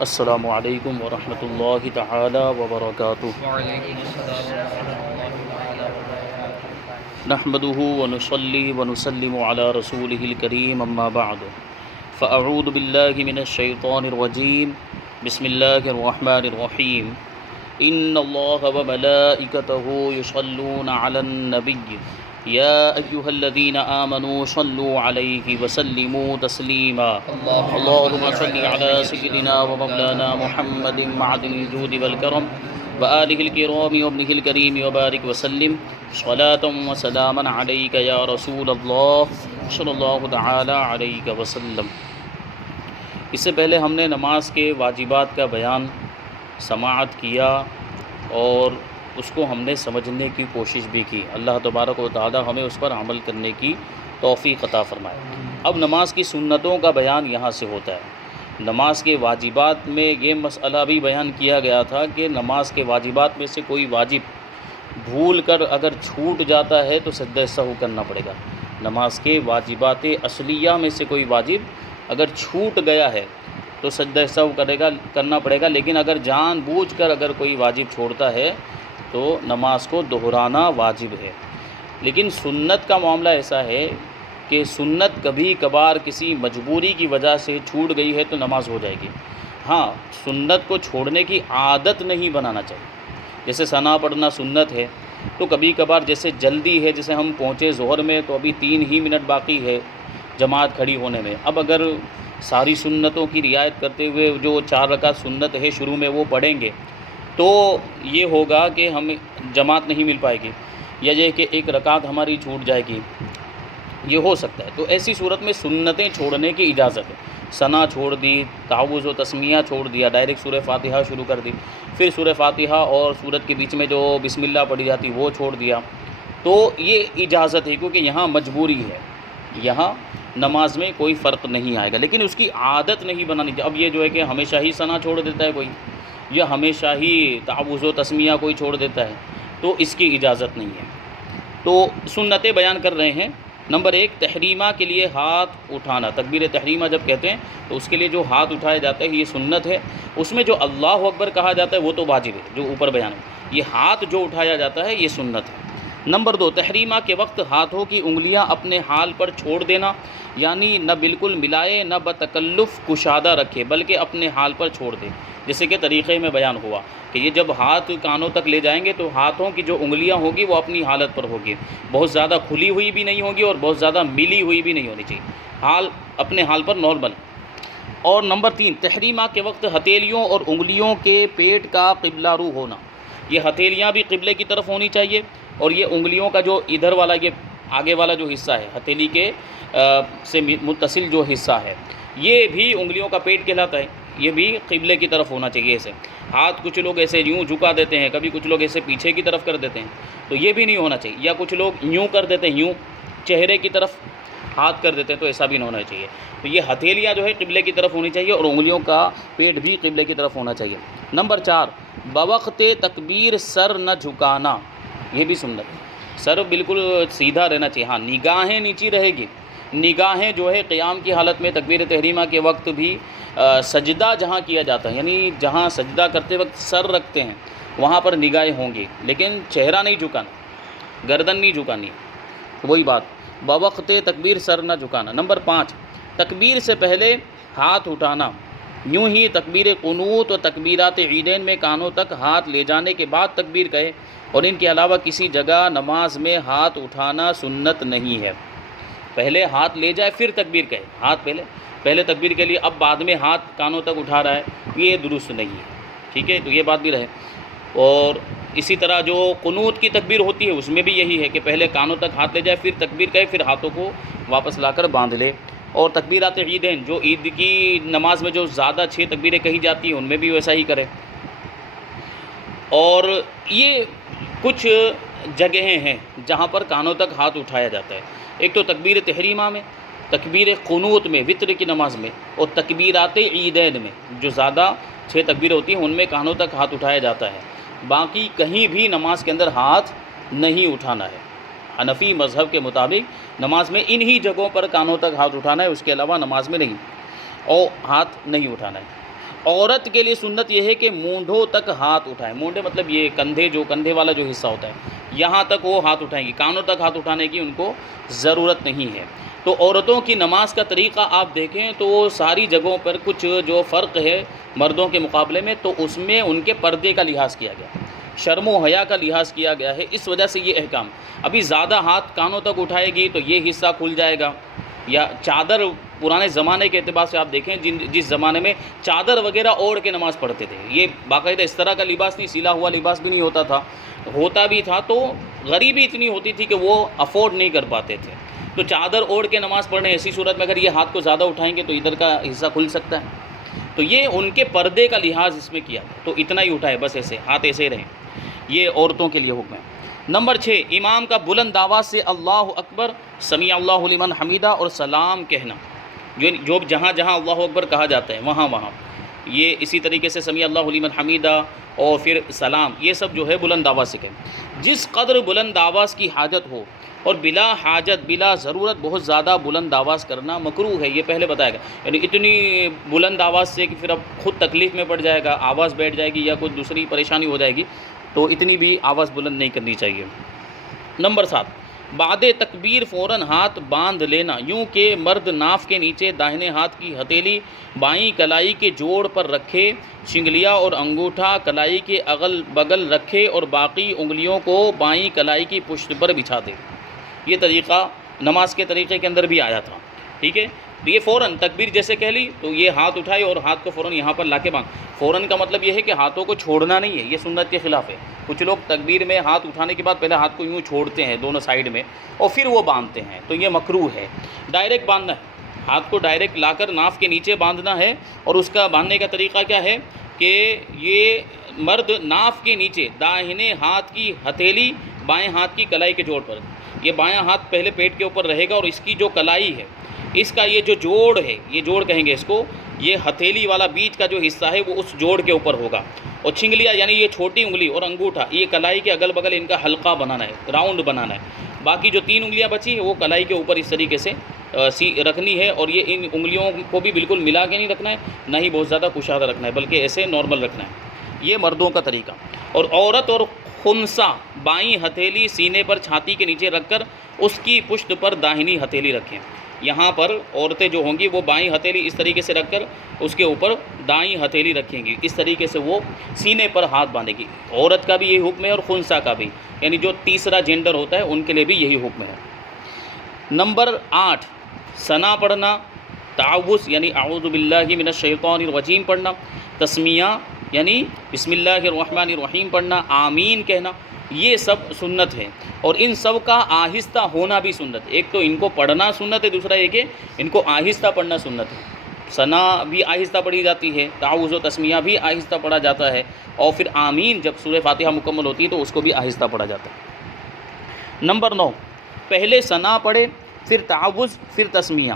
السلام علیکم ورحمۃ اللہ تعالی وبرکاتہ۔ وعلیکم السلام ورحمۃ اللہ تعالیٰ وبرکاتہ۔ نحمده ونصلی ونسلم علی رسولہ الکریم اما بعد فاعوذ باللہ من الشیطان الرجیم بسم اللہ الرحمن الرحیم ان اللہ وملائکتہ یصلون علی النبی یا ایہا الذین آمنوا صلوا علیہ وسلموا تسلیما اللہم صل علی سیدنا ومولانا محمد معدن الجود والکرم وآلہ الکرام وابنہ الکریم وبارک وسلم صلاة وسلاما علیک یا رسول اللہ صلی اللہ تعالی علیہ وسلم۔ اس سے پہلے ہم نے نماز کے واجبات کا بیان سماعت کیا اور اس کو ہم نے سمجھنے کی کوشش بھی کی۔ اللہ تبارک و تعالی ہمیں اس پر عمل کرنے کی توفیق عطا فرمائے۔ اب نماز کی سنتوں کا بیان یہاں سے ہوتا ہے۔ نماز کے واجبات میں یہ مسئلہ بھی بیان کیا گیا تھا کہ نماز کے واجبات میں سے کوئی واجب بھول کر اگر چھوٹ جاتا ہے تو سجدہ سہو کرنا پڑے گا۔ نماز کے واجبات اصلیہ میں سے کوئی واجب اگر چھوٹ گیا ہے تو سجدہ سہو کرنا پڑے گا، لیکن اگر جان بوجھ کر اگر کوئی واجب چھوڑتا ہے تو نماز کو دہرانا واجب ہے۔ لیکن سنت کا معاملہ ایسا ہے کہ سنت کبھی کبھار کسی مجبوری کی وجہ سے چھوٹ گئی ہے تو نماز ہو جائے گی۔ ہاں، سنت کو چھوڑنے کی عادت نہیں بنانا چاہیے۔ جیسے ثنا پڑھنا سنت ہے تو کبھی کبھار جیسے جلدی ہے، جیسے ہم پہنچے ظہر میں تو ابھی 3 ہی منٹ باقی ہے جماعت کھڑی ہونے میں، اب اگر ساری سنتوں کی رعایت کرتے ہوئے جو 4 رکعت سنت ہے شروع میں وہ پڑھیں گے تو یہ ہوگا کہ ہمیں جماعت نہیں مل پائے گی، یا یہ کہ ایک رکعت ہماری چھوٹ جائے گی، یہ ہو سکتا ہے۔ تو ایسی صورت میں سنتیں چھوڑنے کی اجازت ہے۔ ثنا چھوڑ دی، تعوذ و تسمیہ چھوڑ دیا، ڈائریکٹ سورہ فاتحہ شروع کر دی، پھر سورہ فاتحہ اور سورت کے بیچ میں جو بسم اللہ پڑھی جاتی وہ چھوڑ دیا، تو یہ اجازت ہے کیونکہ یہاں مجبوری ہے، یہاں نماز میں کوئی فرق نہیں آئے گا، لیکن اس کی عادت نہیں بنانی چاہیے۔ اب یہ جو ہے کہ ہمیشہ ہی ثنا چھوڑ دیتا ہے کوئی، یا ہمیشہ ہی تعوذ و تسمیہ کوئی چھوڑ دیتا ہے، تو اس کی اجازت نہیں ہے۔ تو سنتیں بیان کر رہے ہیں۔ نمبر 1، تحریمہ کے لیے ہاتھ اٹھانا۔ تکبیر تحریمہ جب کہتے ہیں تو اس کے لیے جو ہاتھ اٹھایا جاتا ہے یہ سنت ہے۔ اس میں جو اللہ اکبر کہا جاتا ہے وہ تو واجب ہے، جو اوپر بیان ہے۔ یہ ہاتھ جو اٹھایا جاتا ہے یہ سنت ہے۔ نمبر 2، تحریمہ کے وقت ہاتھوں کی انگلیاں اپنے حال پر چھوڑ دینا، یعنی نہ بالکل ملائے نہ بتکلف کشادہ رکھے بلکہ اپنے حال پر چھوڑ دے۔ جیسے کہ طریقے میں بیان ہوا کہ یہ جب ہاتھ کانوں تک لے جائیں گے تو ہاتھوں کی جو انگلیاں ہوگی وہ اپنی حالت پر ہوگی، بہت زیادہ کھلی ہوئی بھی نہیں ہوگی اور بہت زیادہ ملی ہوئی بھی نہیں ہونی چاہیے، اپنے حال پر نارمل۔ اور نمبر 3، تحریمہ کے وقت ہتھیلیوں اور انگلیوں کے پیٹ کا قبلہ رو ہونا۔ یہ ہتھیلیاں بھی قبلے کی طرف ہونی چاہیے، اور یہ انگلیوں کا جو ادھر والا یہ آگے والا جو حصہ ہے ہتھیلی کے سے متصل جو حصہ ہے یہ بھی انگلیوں کا پیٹ کہلاتا ہے، یہ بھی قبلے کی طرف ہونا چاہیے۔ ایسے ہاتھ کچھ لوگ ایسے یوں جھکا دیتے ہیں، کبھی کچھ لوگ ایسے پیچھے کی طرف کر دیتے ہیں، تو یہ بھی نہیں ہونا چاہیے۔ یا کچھ لوگ یوں کر دیتے ہیں، یوں چہرے کی طرف ہاتھ کر دیتے ہیں، تو ایسا بھی نہیں ہونا چاہیے۔ تو یہ ہتھیلیاں جو ہے قبلے کی طرف ہونی چاہیے، اور انگلیوں کا پیٹ بھی قبلے کی طرف ہونا چاہیے۔ نمبر 4، بوقت تکبیر سر نہ جھکانا، یہ بھی سنت ہے۔ سر بالکل سیدھا رہنا چاہیے، ہاں نگاہیں نیچی رہے گی۔ نگاہیں جو ہے قیام کی حالت میں تکبیر تحریمہ کے وقت بھی سجدہ جہاں کیا جاتا ہے، یعنی جہاں سجدہ کرتے وقت سر رکھتے ہیں وہاں پر نگاہیں ہوں گی، لیکن چہرہ نہیں جھکانا، گردن نہیں جھکانی، وہی بات، بوقت تکبیر سر نہ جھکانا۔ نمبر 5، تکبیر سے پہلے ہاتھ اٹھانا، یوں ہی تکبیر قنوت و تکبیرات عیدین میں کانوں تک ہاتھ لے جانے کے بعد تکبیر کہے، اور ان کے علاوہ کسی جگہ نماز میں ہاتھ اٹھانا سنت نہیں ہے۔ پہلے ہاتھ لے جائے پھر تکبیر کہے، ہاتھ پہلے تکبیر کے لیے اب بعد میں ہاتھ کانوں تک اٹھا رہا ہے، یہ درست نہیں ہے، ٹھیک ہے، تو یہ بات بھی رہے۔ اور اسی طرح جو قنوت کی تکبیر ہوتی ہے اس میں بھی یہی ہے کہ پہلے کانوں تک ہاتھ لے جائے پھر تکبیر کہے، پھر ہاتھوں کو واپس لا کر باندھ لے۔ اور تکبیرات عیدین، جو عید کی نماز میں جو زیادہ 6 تکبیریں کہی جاتی ہیں ان میں بھی ویسا ہی کرے۔ اور یہ کچھ جگہیں ہیں جہاں پر کانوں تک ہاتھ اٹھایا جاتا ہے، ایک تو تکبیر تحریمہ میں، تکبیر قنوت میں وطر کی نماز میں، اور تکبیرات عیدین میں جو زیادہ 6 تکبیریں ہوتی ہیں ان میں کانوں تک ہاتھ اٹھایا جاتا ہے۔ باقی کہیں بھی نماز کے اندر ہاتھ نہیں اٹھانا ہے۔ حنفی مذہب کے مطابق نماز میں انہی جگہوں پر کانوں تک ہاتھ اٹھانا ہے، اس کے علاوہ نماز میں نہیں، اور ہاتھ نہیں اٹھانا ہے۔ عورت کے لیے سنت یہ ہے کہ مونڈھوں تک ہاتھ اٹھائیں. مونڈھے مطلب یہ کندھے والا جو حصہ ہوتا ہے, یہاں تک وہ ہاتھ اٹھائیں گی. کانوں تک ہاتھ اٹھانے کی ان کو ضرورت نہیں ہے. تو عورتوں کی نماز کا طریقہ آپ دیکھیں تو ساری جگہوں پر کچھ جو فرق ہے مردوں کے مقابلے میں, تو اس میں ان کے پردے کا لحاظ کیا گیا, شرم و حیا کا لحاظ کیا گیا ہے. اس وجہ سے یہ احکام. ابھی زیادہ ہاتھ کانوں تک اٹھائے گی تو یہ حصہ کھل جائے گا. یا چادر, پرانے زمانے کے اعتبار سے آپ دیکھیں جس زمانے میں چادر وغیرہ اوڑھ کے نماز پڑھتے تھے, یہ باقاعدہ اس طرح کا لباس نہیں, سلا ہوا لباس بھی نہیں ہوتا تھا, ہوتا بھی تھا تو غریبی اتنی ہوتی تھی کہ وہ افورڈ نہیں کر پاتے تھے. تو چادر اوڑھ کے نماز پڑھنے, ایسی صورت میں اگر یہ ہاتھ کو زیادہ اٹھائیں گے تو ادھر کا حصہ کھل سکتا ہے. تو یہ ان کے پردے کا لحاظ اس میں کیا, تو اتنا ہی اٹھائے, بس ایسے ہاتھ ایسے ہی رہیں. یہ عورتوں کے لیے حکم ہے. نمبر 6, امام کا بلند آواز سے اللہ اکبر, سمیع اللہ لمن حمیدہ اور سلام کہنا. جو جہاں جہاں اللہ اکبر کہا جاتا ہے وہاں یہ اسی طریقے سے سمیع اللہ لمن حمیدہ اور پھر سلام, یہ سب جو ہے بلند آواز سے کہیں. جس قدر بلند آواز کی حاجت ہو, اور بلا حاجت بلا ضرورت بہت زیادہ بلند آواز کرنا مکروہ ہے, یہ پہلے بتایا گیا. یعنی اتنی بلند آواز سے کہ پھر اب خود تکلیف میں پڑ جائے گا, آواز بیٹھ جائے گی یا کوئی دوسری پریشانی ہو جائے گی, تو اتنی بھی آواز بلند نہیں کرنی چاہیے. نمبر 7, بعد تکبیر فوراً ہاتھ باندھ لینا, یوں کہ مرد ناف کے نیچے داہنے ہاتھ کی ہتھیلی بائیں کلائی کے جوڑ پر رکھے, چنگلیا اور انگوٹھا کلائی کے اغل بغل رکھے اور باقی انگلیوں کو بائیں کلائی کی پشت پر بچھا دے. یہ طریقہ نماز کے طریقے کے اندر بھی آیا تھا. ٹھیک ہے, یہ فوراً تکبیر جیسے کہہ لی تو یہ ہاتھ اٹھائے اور ہاتھ کو فوراً یہاں پر لا کے باندھ. فوراً کا مطلب یہ ہے کہ ہاتھوں کو چھوڑنا نہیں ہے, یہ سنت کے خلاف ہے. کچھ لوگ تکبیر میں ہاتھ اٹھانے کے بعد پہلے ہاتھ کو یوں چھوڑتے ہیں دونوں سائیڈ میں اور پھر وہ باندھتے ہیں, تو یہ مکروہ ہے. ڈائریکٹ باندھنا ہے, ہاتھ کو ڈائریکٹ لا کر ناف کے نیچے باندھنا ہے. اور اس کا باندھنے کا طریقہ کیا ہے کہ یہ مرد ناف کے نیچے داہنے ہاتھ کی ہتھیلی بائیں ہاتھ کی کلائی کے جوڑ پر, یہ بایاں ہاتھ پہلے پیٹ کے اوپر رہے گا اور اس کی جو کلائی ہے, اس کا یہ جو جوڑ ہے, یہ جوڑ کہیں گے اس کو, یہ ہتھیلی والا بیچ کا جو حصہ ہے وہ اس جوڑ کے اوپر ہوگا. اور چنگلیا یعنی یہ چھوٹی انگلی اور انگوٹھا, یہ کلائی کے اگل بغل ان کا حلقہ بنانا ہے, راؤنڈ بنانا ہے. باقی جو 3 انگلیاں بچی ہیں وہ کلائی کے اوپر اس طریقے سے رکھنی ہے. اور یہ ان انگلیوں کو بھی بالکل ملا کے نہیں رکھنا ہے, نہ ہی بہت زیادہ کشادہ رکھنا ہے, بلکہ ایسے نارمل رکھنا ہے. یہ مردوں کا طریقہ. اور عورت اور خنثی بائیں ہتھیلی سینے پر چھاتی کے نیچے رکھ کر اس کی پشت پر داہنی ہتھیلی رکھیں. یہاں پر عورتیں جو ہوں گی وہ بائیں ہتھیلی اس طریقے سے رکھ کر اس کے اوپر دائیں ہتھیلی رکھیں گی, اس طریقے سے وہ سینے پر ہاتھ باندھے گی. عورت کا بھی یہی حکم ہے اور خنثی کا بھی, یعنی جو تیسرا جینڈر ہوتا ہے ان کے لیے بھی یہی حکم ہے. نمبر 8, ثنا پڑھنا, تعوذ یعنی اعوذ باللہ من الشیطان الرجیم پڑھنا, تسمیہ یعنی بسم اللہ الرحمن الرحیم پڑھنا, آمین کہنا, یہ سب سنت ہے. اور ان سب کا آہستہ ہونا بھی سنت ہے. ایک تو ان کو پڑھنا سنت ہے, دوسرا یہ کہ ان کو آہستہ پڑھنا سنت ہے. ثنا بھی آہستہ پڑھی جاتی ہے, تعوذ و تسمیہ بھی آہستہ پڑھا جاتا ہے, اور پھر آمین جب سورہ فاتحہ مکمل ہوتی ہے تو اس کو بھی آہستہ پڑھا جاتا ہے. نمبر 9, پہلے ثنا پڑھے, پھر تعوذ, پھر تسمیہ,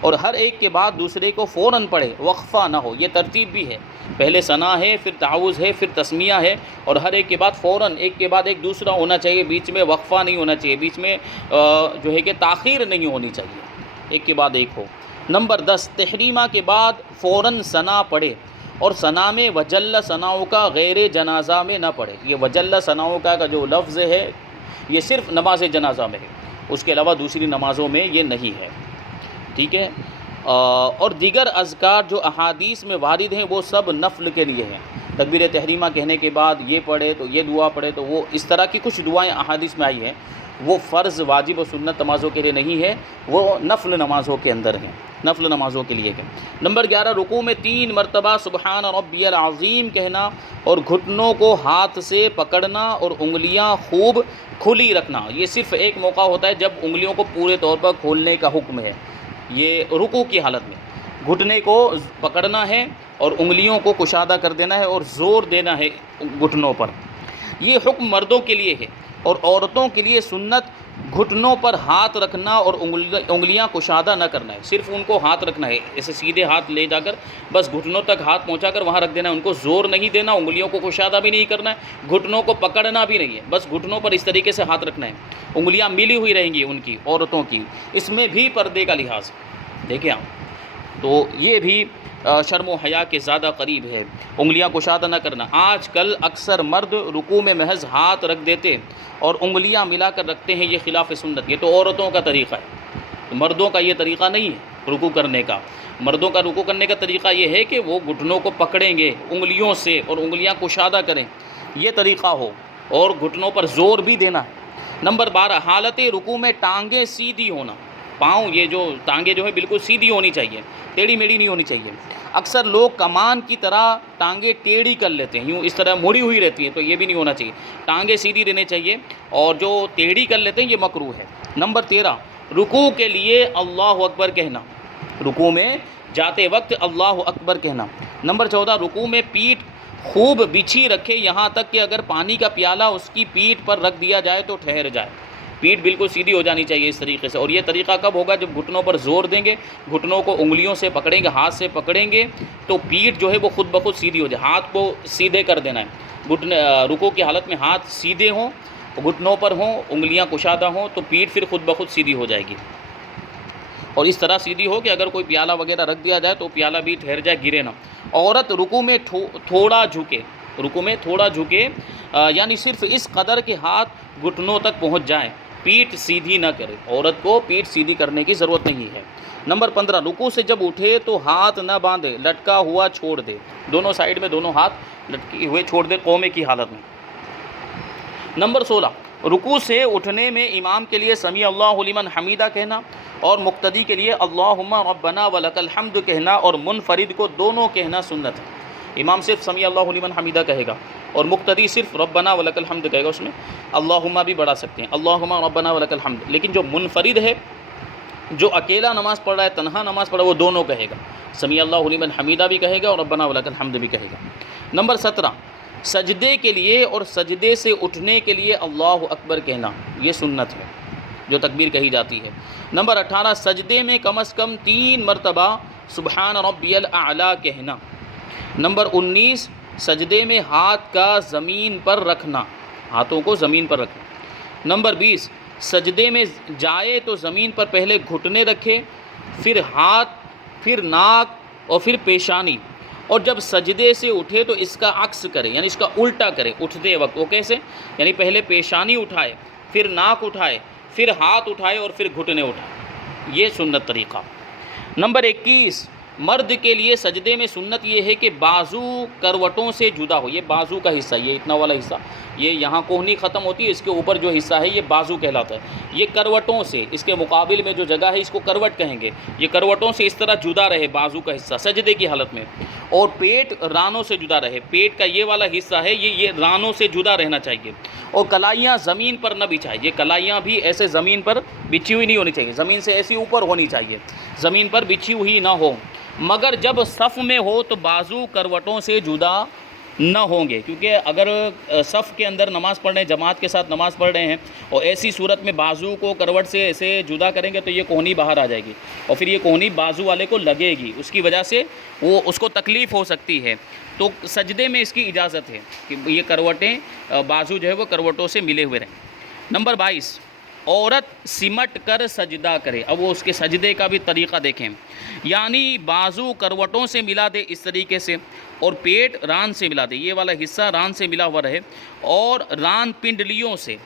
اور ہر ایک کے بعد دوسرے کو فوراً پڑھے, وقفہ نہ ہو. یہ ترتیب بھی ہے, پہلے ثنا ہے, پھر تعوذ ہے, پھر تسمیہ ہے, اور ہر ایک کے بعد فوراً ایک کے بعد ایک دوسرا ہونا چاہیے. بیچ میں وقفہ نہیں ہونا چاہیے, بیچ میں جو ہے کہ تاخیر نہیں ہونی چاہیے, ایک کے بعد ایک ہو. نمبر 10, تحریمہ کے بعد فوراً ثنا پڑھے, اور ثنا میں وجل ثناؤ کا غیر جنازہ میں نہ پڑھے. یہ وجل ثناؤ کا جو لفظ ہے یہ صرف نماز جنازہ میں ہے, اس کے علاوہ دوسری نمازوں میں یہ نہیں ہے. ٹھیک ہے. اور دیگر اذکار جو احادیث میں وارد ہیں وہ سب نفل کے لیے ہیں. تکبیر تحریمہ کہنے کے بعد یہ پڑھے تو یہ دعا پڑھے, تو وہ اس طرح کی کچھ دعائیں احادیث میں آئی ہیں, وہ فرض واجب و سنت نمازوں کے لیے نہیں ہے, وہ نفل نمازوں کے اندر ہیں, نفل نمازوں کے لیے ہے. نمبر 11, رکوع میں 3 مرتبہ سبحان ربی العظیم کہنا, اور گھٹنوں کو ہاتھ سے پکڑنا اور انگلیاں خوب کھلی رکھنا. یہ صرف ایک موقع ہوتا ہے جب انگلیوں کو پورے طور پر کھولنے کا حکم ہے. یہ رکوع کی حالت میں گھٹنے کو پکڑنا ہے اور انگلیوں کو کشادہ کر دینا ہے اور زور دینا ہے گھٹنوں پر. یہ حکم مردوں کے لیے ہے, اور عورتوں کے لیے سنت گھٹنوں پر ہاتھ رکھنا اور انگلیاں کشادہ نہ کرنا ہے. صرف ان کو ہاتھ رکھنا ہے, ایسے سیدھے ہاتھ لے جا کر بس گھٹنوں تک ہاتھ پہنچا کر وہاں رکھ دینا ہے. ان کو زور نہیں دینا, انگلیوں کو کشادہ بھی نہیں کرنا ہے, گھٹنوں کو پکڑنا بھی نہیں ہے, بس گھٹنوں پر اس طریقے سے ہاتھ رکھنا ہے. انگلیاں ملی ہوئی رہیں گی ان کی, عورتوں کی. اس میں بھی پردے کا لحاظ دیکھیں آپ, تو یہ بھی شرم و حیا کے زیادہ قریب ہے، انگلیاں کشادہ نہ کرنا۔ آج کل اکثر مرد رکوع میں محض ہاتھ رکھ دیتے اور انگلیاں ملا کر رکھتے ہیں، یہ خلاف سنت، یہ تو عورتوں کا طریقہ ہے، مردوں کا یہ طریقہ نہیں ہے رکوع کرنے کا۔ مردوں کا رکوع کرنے کا طریقہ یہ ہے کہ وہ گھٹنوں کو پکڑیں گے انگلیوں سے اور انگلیاں کشادہ کریں، یہ طریقہ ہو، اور گھٹنوں پر زور بھی دینا ہے۔ نمبر 12، حالت رکوع میں ٹانگیں سیدھی ہونا، پاؤں یہ جو ٹانگیں جو ہے بالکل سیدھی ہونی چاہیے، ٹیڑھی میڑھی نہیں ہونی چاہیے۔ اکثر لوگ کمان کی طرح ٹانگیں ٹیڑھی کر لیتے ہیں، یوں اس طرح مڑی ہوئی رہتی ہیں، تو یہ بھی نہیں ہونا چاہیے، ٹانگیں سیدھی رہنی چاہیے، اور جو ٹیڑھی کر لیتے ہیں یہ مکروہ ہے۔ نمبر 13، رکوع کے لیے اللہ اکبر کہنا، رکوع میں جاتے وقت اللہ اکبر کہنا۔ نمبر 14، رکوع میں پیٹھ خوب بچھی رکھے، یہاں تک کہ اگر پانی کا پیالہ اس کی پیٹھ پر رکھ دیا جائے تو ٹھہر جائے، پیٹھ بالکل سیدھی ہو جانی چاہیے اس طریقے سے۔ اور یہ طریقہ کب ہوگا؟ جب گھٹنوں پر زور دیں گے، گھٹنوں کو انگلیوں سے پکڑیں گے، ہاتھ سے پکڑیں گے تو پیٹھ جو ہے وہ خود بخود سیدھی ہو جائے، ہاتھ کو سیدھے کر دینا ہے، رکوع کی حالت میں ہاتھ سیدھے ہوں، گھٹنوں پر ہوں، انگلیاں کشادہ ہوں، تو پیٹھ پھر خود بخود سیدھی ہو جائے گی، اور اس طرح سیدھی ہو کہ اگر کوئی پیالہ وغیرہ رکھ دیا جائے تو پیالہ بھی ٹھہر جائے، گرے نہ۔ عورت رکوع میں تھوڑا جھکے، رکوع میں تھوڑا جھکے، یعنی صرف اس قدر کے ہاتھ گھٹنوں تک پہنچ جائیں، پیٹھ سیدھی نہ کرے، عورت کو پیٹھ سیدھی کرنے کی ضرورت نہیں ہے۔ نمبر 15، رکوع سے جب اٹھے تو ہاتھ نہ باندھے، لٹکا ہوا چھوڑ دے، دونوں سائیڈ میں دونوں ہاتھ لٹکے ہوئے چھوڑ دے قومے کی حالت میں۔ نمبر 16، رکوع سے اٹھنے میں امام کے لیے سمیع اللہ لمن حمیدہ کہنا اور مقتدی کے لیے اللہم ربنا ولک الحمد کہنا، اور منفرد کو دونوں کہنا سنت ہے۔ امام صرف سمیع اللہ لمن حمیدہ کہے گا اور مقتدی صرف ربنا ولک الحمد کہے گا، اس میں اللہم بھی بڑھا سکتے ہیں، اللہم ربنا ولک الحمد، لیکن جو منفرد ہے، جو اکیلا نماز پڑھ رہا ہے، تنہا نماز پڑھ رہا ہے، وہ دونوں کہے گا، سمیع اللہ لمن حمیدہ بھی کہے گا اور ربنا ولک الحمد بھی کہے گا۔ نمبر 17، سجدے کے لیے اور سجدے سے اٹھنے کے لیے اللہ اکبر کہنا، یہ سنت ہے جو تکبیر کہی جاتی ہے۔ نمبر 18، سجدے میں کم از کم 3 مرتبہ سبحان ربی الاعلیٰ کہنا۔ نمبر 19، سجدے میں ہاتھ کا زمین پر رکھنا، ہاتھوں کو زمین پر رکھنا۔ نمبر 20، سجدے میں جائے تو زمین پر پہلے گھٹنے رکھے، پھر ہاتھ، پھر ناک اور پھر پیشانی، اور جب سجدے سے اٹھے تو اس کا عکس کرے، یعنی اس کا الٹا کرے اٹھتے وقت۔ وہ کیسے؟ یعنی پہلے پیشانی اٹھائے، پھر ناک اٹھائے، پھر ہاتھ اٹھائے اور پھر گھٹنے اٹھائے، یہ سنت طریقہ۔ نمبر 21، مرد کے لیے سجدے میں سنت یہ ہے کہ بازو کروٹوں سے جدا ہو، یہ بازو کا حصہ، یہ اتنا والا حصہ، یہ یہاں کوہنی ختم ہوتی ہے، اس کے اوپر جو حصہ ہے یہ بازو کہلاتا ہے، یہ کروٹوں سے، اس کے مقابل میں جو جگہ ہے اس کو کروٹ کہیں گے، یہ کروٹوں سے اس طرح جدا رہے بازو کا حصہ سجدے کی حالت میں، اور پیٹ رانوں سے جدا رہے، پیٹ کا یہ والا حصہ ہے یہ رانوں سے جدا رہنا چاہیے، اور کلائیاں زمین پر نہ بچھائے، یہ کلائیاں بھی ایسے زمین پر بچھی ہوئی نہیں ہونی چاہیے، زمین سے ایسی اوپر ہونی چاہیے، زمین پر بچھی ہوئی نہ ہو، مگر جب صف میں ہو تو بازو کروٹوں سے جدا نہ ہوں گے، کیونکہ اگر صف کے اندر نماز پڑھ رہے ہیں، جماعت کے ساتھ نماز پڑھ رہے ہیں، اور ایسی صورت میں بازو کو کروٹ سے ایسے جدا کریں گے تو یہ کوہنی باہر آ جائے گی، اور پھر یہ کوہنی بازو والے کو لگے گی، اس کی وجہ سے وہ اس کو تکلیف ہو سکتی ہے، تو سجدے میں اس کی اجازت ہے کہ یہ کروٹیں، بازو جو ہے وہ کروٹوں سے ملے ہوئے رہیں۔ نمبر 22، عورت سمٹ کر سجدہ کرے، اب وہ اس کے سجدے کا بھی طریقہ دیکھیں، یعنی بازو کروٹوں سے ملا دے اس طریقے سے، اور پیٹ ران سے ملا دے، یہ والا حصہ ران سے ملا ہوا رہے، اور ران پنڈلیوں سے،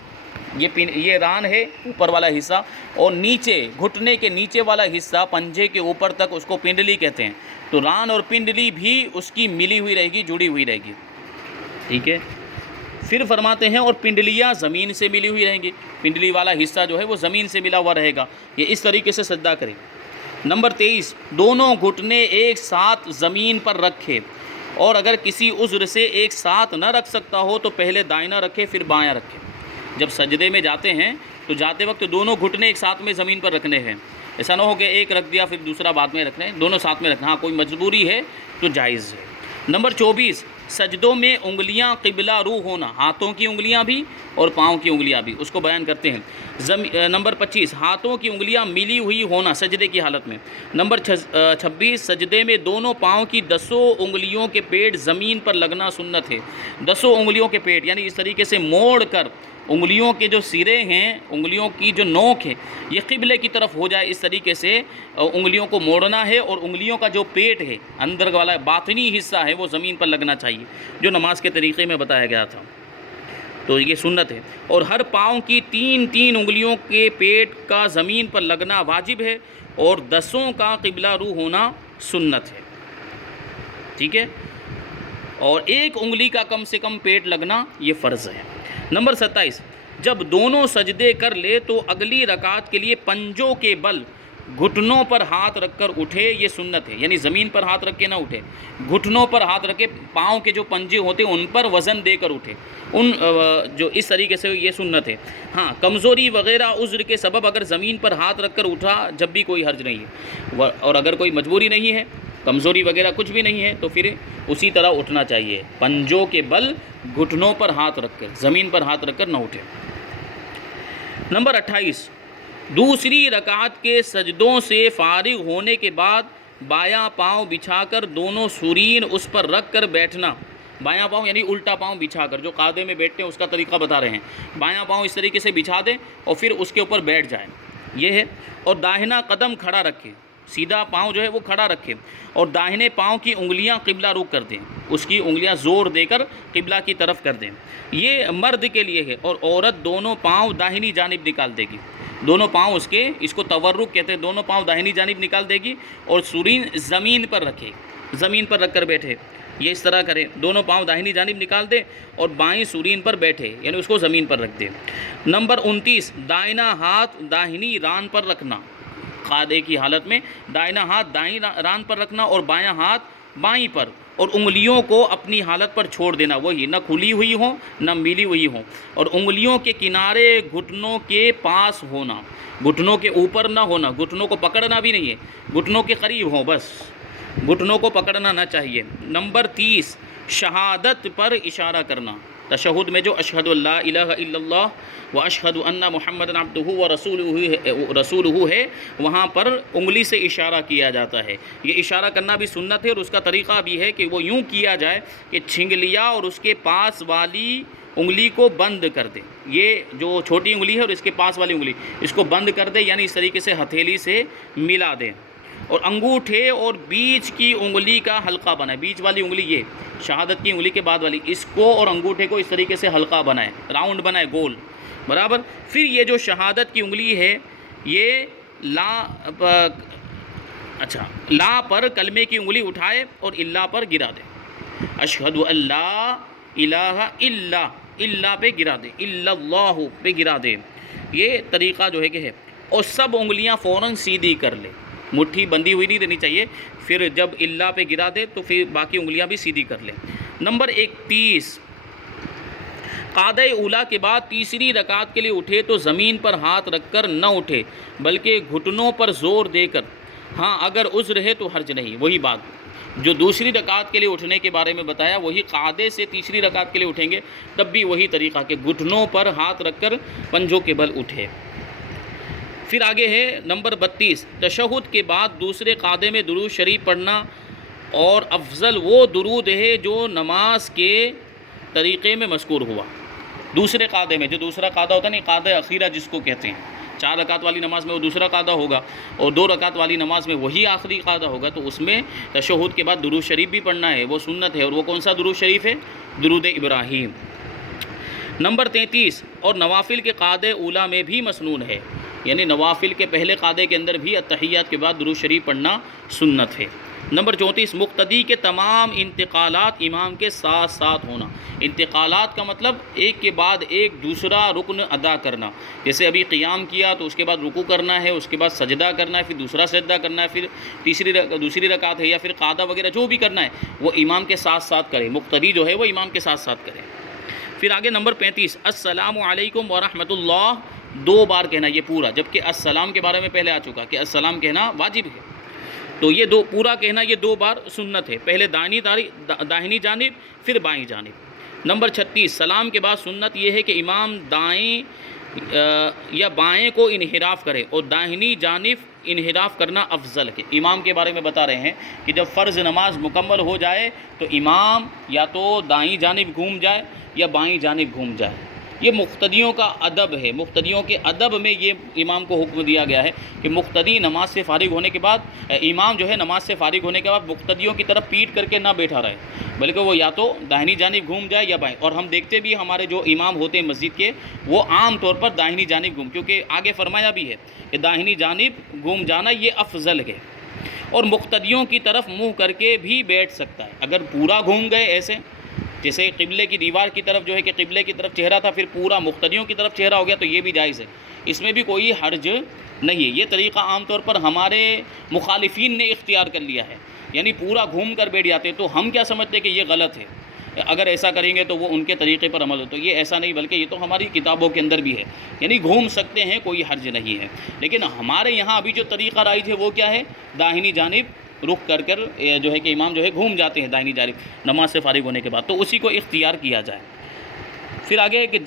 یہ ران ہے اوپر والا حصہ، اور نیچے گھٹنے کے نیچے والا حصہ پنجے کے اوپر تک اس کو پنڈلی کہتے ہیں، تو ران اور پنڈلی بھی اس کی ملی ہوئی رہے گی، جڑی ہوئی رہے گی، ٹھیک ہے۔ پھر فرماتے ہیں اور پنڈلیاں زمین سے ملی ہوئی رہیں گی، پنڈلی والا حصہ جو ہے وہ زمین سے ملا ہوا رہے گا، یہ اس طریقے سے سجدہ کرے۔ نمبر 23، دونوں گھٹنے ایک ساتھ زمین پر رکھے، اور اگر کسی عذر سے ایک ساتھ نہ رکھ سکتا ہو تو پہلے دائنا رکھے پھر بایاں رکھے۔ جب سجدے میں جاتے ہیں تو جاتے وقت دونوں گھٹنے ایک ساتھ میں زمین پر رکھنے ہیں، ایسا نہ ہو کہ ایک رکھ دیا پھر دوسرا بعد میں رکھنا ہے، دونوں ساتھ میں رکھنا، ہاں کوئی مجبوری ہے تو جائز ہے۔ نمبر 24، سجدوں میں انگلیاں قبلہ رو ہونا، ہاتھوں کی انگلیاں بھی اور پاؤں کی انگلیاں بھی، اس کو بیان کرتے ہیں۔ نمبر 25 ہاتھوں کی انگلیاں ملی ہوئی ہونا سجدے کی حالت میں۔ نمبر 26 سجدے میں دونوں پاؤں کی 10 انگلیوں کے پیٹ زمین پر لگنا سنت ہے۔ 10 انگلیوں کے پیٹ یعنی اس طریقے سے موڑ کر انگلیوں کے جو سرے ہیں، انگلیوں کی جو نوک ہے یہ قبلے کی طرف ہو جائے، اس طریقے سے انگلیوں کو موڑنا ہے، اور انگلیوں کا جو پیٹ ہے اندر والا باطنی حصہ ہے وہ زمین پر لگنا چاہیے، جو نماز کے طریقے میں بتایا گیا تھا، تو یہ سنت ہے۔ اور ہر پاؤں کی 3 انگلیوں کے پیٹ کا زمین پر لگنا واجب ہے، اور 10 کا قبلہ رو ہونا سنت ہے، ٹھیک ہے، اور 1 انگلی کا کم سے کم پیٹ لگنا یہ فرض ہے۔ نمبر 27 جب دونوں سجدے کر لے تو اگلی رکعت کے لیے پنجوں کے بل گھٹنوں پر ہاتھ رکھ کر اٹھے، یہ سنت ہے، یعنی زمین پر ہاتھ رکھ کے نہ اٹھے، گھٹنوں پر ہاتھ رکھ کے پاؤں کے جو پنجے ہوتے ہیں ان پر وزن دے کر اٹھے، جو اس طریقے سے یہ سنت ہے۔ ہاں کمزوری وغیرہ عذر کے سبب اگر زمین پر ہاتھ رکھ کر اٹھا جب بھی کوئی حرج نہیں ہے، اور اگر کوئی مجبوری نہیں ہے، کمزوری وغیرہ کچھ بھی نہیں ہے، تو پھر اسی طرح اٹھنا چاہیے، پنجوں کے بل گھٹنوں پر ہاتھ رکھ کر، زمین پر ہاتھ رکھ کر نہ اٹھے۔ نمبر 28 دوسری رکعت کے سجدوں سے فارغ ہونے کے بعد بایاں پاؤں بچھا کر دونوں سورین اس پر رکھ کر بیٹھنا، بایاں پاؤں یعنی الٹا پاؤں بچھا کر، جو قاعدے میں بیٹھتے ہیں اس کا طریقہ بتا رہے ہیں، بایاں پاؤں اس طریقے سے بچھا دیں اور پھر اس کے اوپر بیٹھ جائیں، یہ ہے، اور داہنا قدم کھڑا رکھیں، سیدھا پاؤں جو ہے وہ کھڑا رکھیں، اور داہنے پاؤں کی انگلیاں قبلہ رخ کر دیں، اس کی انگلیاں زور دے کر قبلہ کی طرف کر دیں، یہ مرد کے لیے ہے، اور عورت دونوں پاؤں داہنی جانب نکال دے گی، دونوں پاؤں اس کو تورک کہتے ہیں، دونوں پاؤں داہنی جانب نکال دے گی، اور سورین زمین پر رکھے، زمین پر رکھ کر بیٹھے، یہ اس طرح کرے، دونوں پاؤں داہنی جانب نکال دے اور بائیں سورین پر بیٹھے، یعنی اس کو زمین پر رکھ دے۔ نمبر 29 دائنا ہاتھ داہنی ران پر رکھنا، قاعدے کی حالت میں دائنا ہاتھ دائیں ران پر رکھنا اور بایاں ہاتھ بائیں پر، اور انگلیوں کو اپنی حالت پر چھوڑ دینا، وہی نہ کھلی ہوئی ہوں نہ ملی ہوئی ہوں، اور انگلیوں کے کنارے گھٹنوں کے پاس ہونا، گھٹنوں کے اوپر نہ ہونا، گھٹنوں کو پکڑنا بھی نہیں ہے، گھٹنوں کے قریب ہوں، بس گھٹنوں کو پکڑنا نہ چاہیے۔ نمبر 30 شہادت پر اشارہ کرنا، تشہد میں جو اشہد اللہ الہ الا اللہ و اشہد ان محمد عبدہ و رسولہ ہے، وہاں پر انگلی سے اشارہ کیا جاتا ہے، یہ اشارہ کرنا بھی سنت ہے، اور اس کا طریقہ بھی ہے کہ وہ یوں کیا جائے کہ چھنگلیا اور اس کے پاس والی انگلی کو بند کر دے، یہ جو چھوٹی انگلی ہے اور اس کے پاس والی انگلی اس کو بند کر دے، یعنی اس طریقے سے ہتھیلی سے ملا دے، اور انگوٹھے اور بیچ کی انگلی کا حلقہ بنائے، بیچ والی انگلی یہ شہادت کی انگلی کے بعد والی، اس کو اور انگوٹھے کو اس طریقے سے حلقہ بنائے، راؤنڈ بنائے، گول برابر۔ پھر یہ جو شہادت کی انگلی ہے یہ لا پر کلمے کی انگلی اٹھائے اور اللہ پر گرا دے، اشہد اللہ الہ الا پہ گرا دے، الا اللہ پہ گرا دے، یہ طریقہ جو ہے کہ ہے، اور سب انگلیاں فوراً سیدھی کر لے، مٹھی بندی ہوئی نہیں رہنی چاہیے، پھر جب اللہ پہ گرا دے تو پھر باقی انگلیاں بھی سیدھی کر لے۔ نمبر 31 قعدہ اولیٰ کے بعد تیسری رکعت کے لیے اٹھے تو زمین پر ہاتھ رکھ کر نہ اٹھے بلکہ گھٹنوں پر زور دے کر، ہاں اگر عذر ہے تو حرج نہیں، وہی بات جو دوسری رکعت کے لیے اٹھنے کے بارے میں بتایا، وہی قعدے سے تیسری رکعت کے لیے اٹھیں گے تب بھی وہی طریقہ کہ گھٹنوں پر ہاتھ رکھ کر پنجوں کے بل اٹھے۔ پھر آگے ہے نمبر 32 تشہد کے بعد دوسرے قعدے میں درود شریف پڑھنا، اور افضل وہ درود ہے جو نماز کے طریقے میں مذکور ہوا، دوسرے قعدے میں، جو دوسرا قعدہ ہوتا ہے نہیں، قعدہ اخیرہ جس کو کہتے ہیں، 4 رکعت والی نماز میں وہ دوسرا قعدہ ہوگا، اور 2 رکعت والی نماز میں وہی آخری قعدہ ہوگا، تو اس میں تشہد کے بعد درود شریف بھی پڑھنا ہے، وہ سنت ہے، اور وہ کون سا درود شریف ہے؟ درود ابراہیم۔ نمبر 33 اور نوافل کے قعدے اولیٰ میں بھی مسنون ہے، یعنی نوافل کے پہلے قعدے کے اندر بھی التحیات کے بعد درود شریف پڑھنا سنت ہے۔ نمبر 34 مقتدی کے تمام انتقالات امام کے ساتھ ساتھ ہونا، انتقالات کا مطلب ایک کے بعد ایک دوسرا رکن ادا کرنا، جیسے ابھی قیام کیا تو اس کے بعد رکوع کرنا ہے، اس کے بعد سجدہ کرنا ہے، پھر دوسرا سجدہ کرنا ہے، پھر دوسری رکعت ہے یا پھر قعدہ وغیرہ جو بھی کرنا ہے وہ امام کے ساتھ ساتھ کرے، مقتدی جو ہے وہ امام کے ساتھ ساتھ کرے۔ پھر آگے نمبر 35 السلام علیکم ورحمۃ اللہ 2 بار کہنا، یہ پورا، جبکہ السلام کے بارے میں پہلے آ چکا کہ السلام کہنا واجب ہے، تو یہ پورا کہنا یہ 2 بار سنت ہے، پہلے داہنی جانب پھر بائیں جانب۔ نمبر 36، سلام کے بعد سنت یہ ہے کہ امام دائیں یا بائیں کو انحراف کرے اور داہنی جانب انحراف کرنا افضل ہے۔ امام کے بارے میں بتا رہے ہیں کہ جب فرض نماز مکمل ہو جائے تو امام یا تو دائیں جانب گھوم جائے یا بائیں جانب گھوم جائے۔ یہ مقتدیوں کا ادب ہے، مقتدیوں کے ادب میں یہ امام کو حکم دیا گیا ہے کہ مقتدی نماز سے فارغ ہونے کے بعد، امام جو ہے نماز سے فارغ ہونے کے بعد مقتدیوں کی طرف پیٹ کر کے نہ بیٹھا رہے، بلکہ وہ یا تو داہنی جانب گھوم جائے یا بائیں۔ اور ہم دیکھتے بھی ہمارے جو امام ہوتے ہیں مسجد کے، وہ عام طور پر داہنی جانب گھوم، کیونکہ آگے فرمایا بھی ہے کہ داہنی جانب گھوم جانا یہ افضل ہے۔ اور مقتدیوں کی طرف منہ کر کے بھی بیٹھ سکتا ہے، اگر پورا گھوم گئے ایسے جیسے قبلے کی دیوار کی طرف جو ہے کہ قبلے کی طرف چہرہ تھا پھر پورا مقتدیوں کی طرف چہرہ ہو گیا، تو یہ بھی جائز ہے، اس میں بھی کوئی حرج نہیں ہے۔ یہ طریقہ عام طور پر ہمارے مخالفین نے اختیار کر لیا ہے، یعنی پورا گھوم کر بیٹھ جاتے، تو ہم کیا سمجھتے کہ یہ غلط ہے، اگر ایسا کریں گے تو وہ ان کے طریقے پر عمل ہو، تو یہ ایسا نہیں، بلکہ یہ تو ہماری کتابوں کے اندر بھی ہے، یعنی گھوم سکتے ہیں، کوئی حرج نہیں ہے۔ لیکن ہمارے یہاں ابھی جو طریقہ رائج ہے وہ کیا ہے، داہنی جانب رخ کر جو ہے کہ امام جو ہے گھوم جاتے ہیں داہنی جانب نماز سے فارغ ہونے کے بعد، تو اسی کو اختیار کیا جائے۔ پھر آگے ہے کہ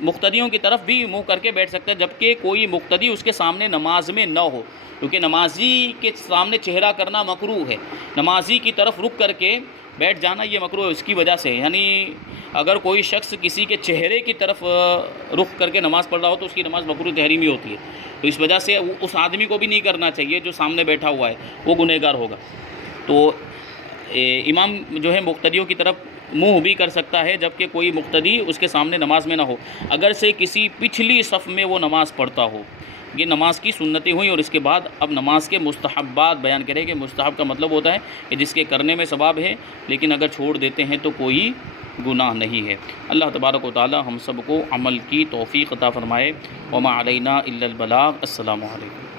مقتدیوں کی طرف بھی منہ کر کے بیٹھ سکتا ہے، جبکہ کوئی مقتدی اس کے سامنے نماز میں نہ ہو، کیونکہ نمازی کے سامنے چہرہ کرنا مکروہ ہے، نمازی کی طرف رخ کر کے بیٹھ جانا یہ مکروہ ہے، اس کی وجہ سے یعنی اگر کوئی شخص کسی کے چہرے کی طرف رخ کر کے نماز پڑھ رہا ہو تو اس کی نماز مکروہ تحریمی ہوتی ہے، تو اس وجہ سے اس آدمی کو بھی نہیں کرنا چاہیے جو سامنے بیٹھا ہوا ہے، وہ گنہگار ہوگا۔ تو امام جو ہے مقتدیوں کی طرف منہ بھی کر سکتا ہے، جبکہ کوئی مقتدی اس کے سامنے نماز میں نہ ہو، اگر سے کسی پچھلی صف میں وہ نماز پڑھتا ہو۔ یہ نماز کی سنتیں ہوئیں، اور اس کے بعد اب نماز کے مستحبات بیان کریں کہ مستحب کا مطلب ہوتا ہے کہ جس کے کرنے میں ثواب ہے، لیکن اگر چھوڑ دیتے ہیں تو کوئی گناہ نہیں ہے۔ اللہ تبارک و تعالی ہم سب کو عمل کی توفیق عطا فرمائے۔ وما علینا الا البلاغ۔ السلام علیکم۔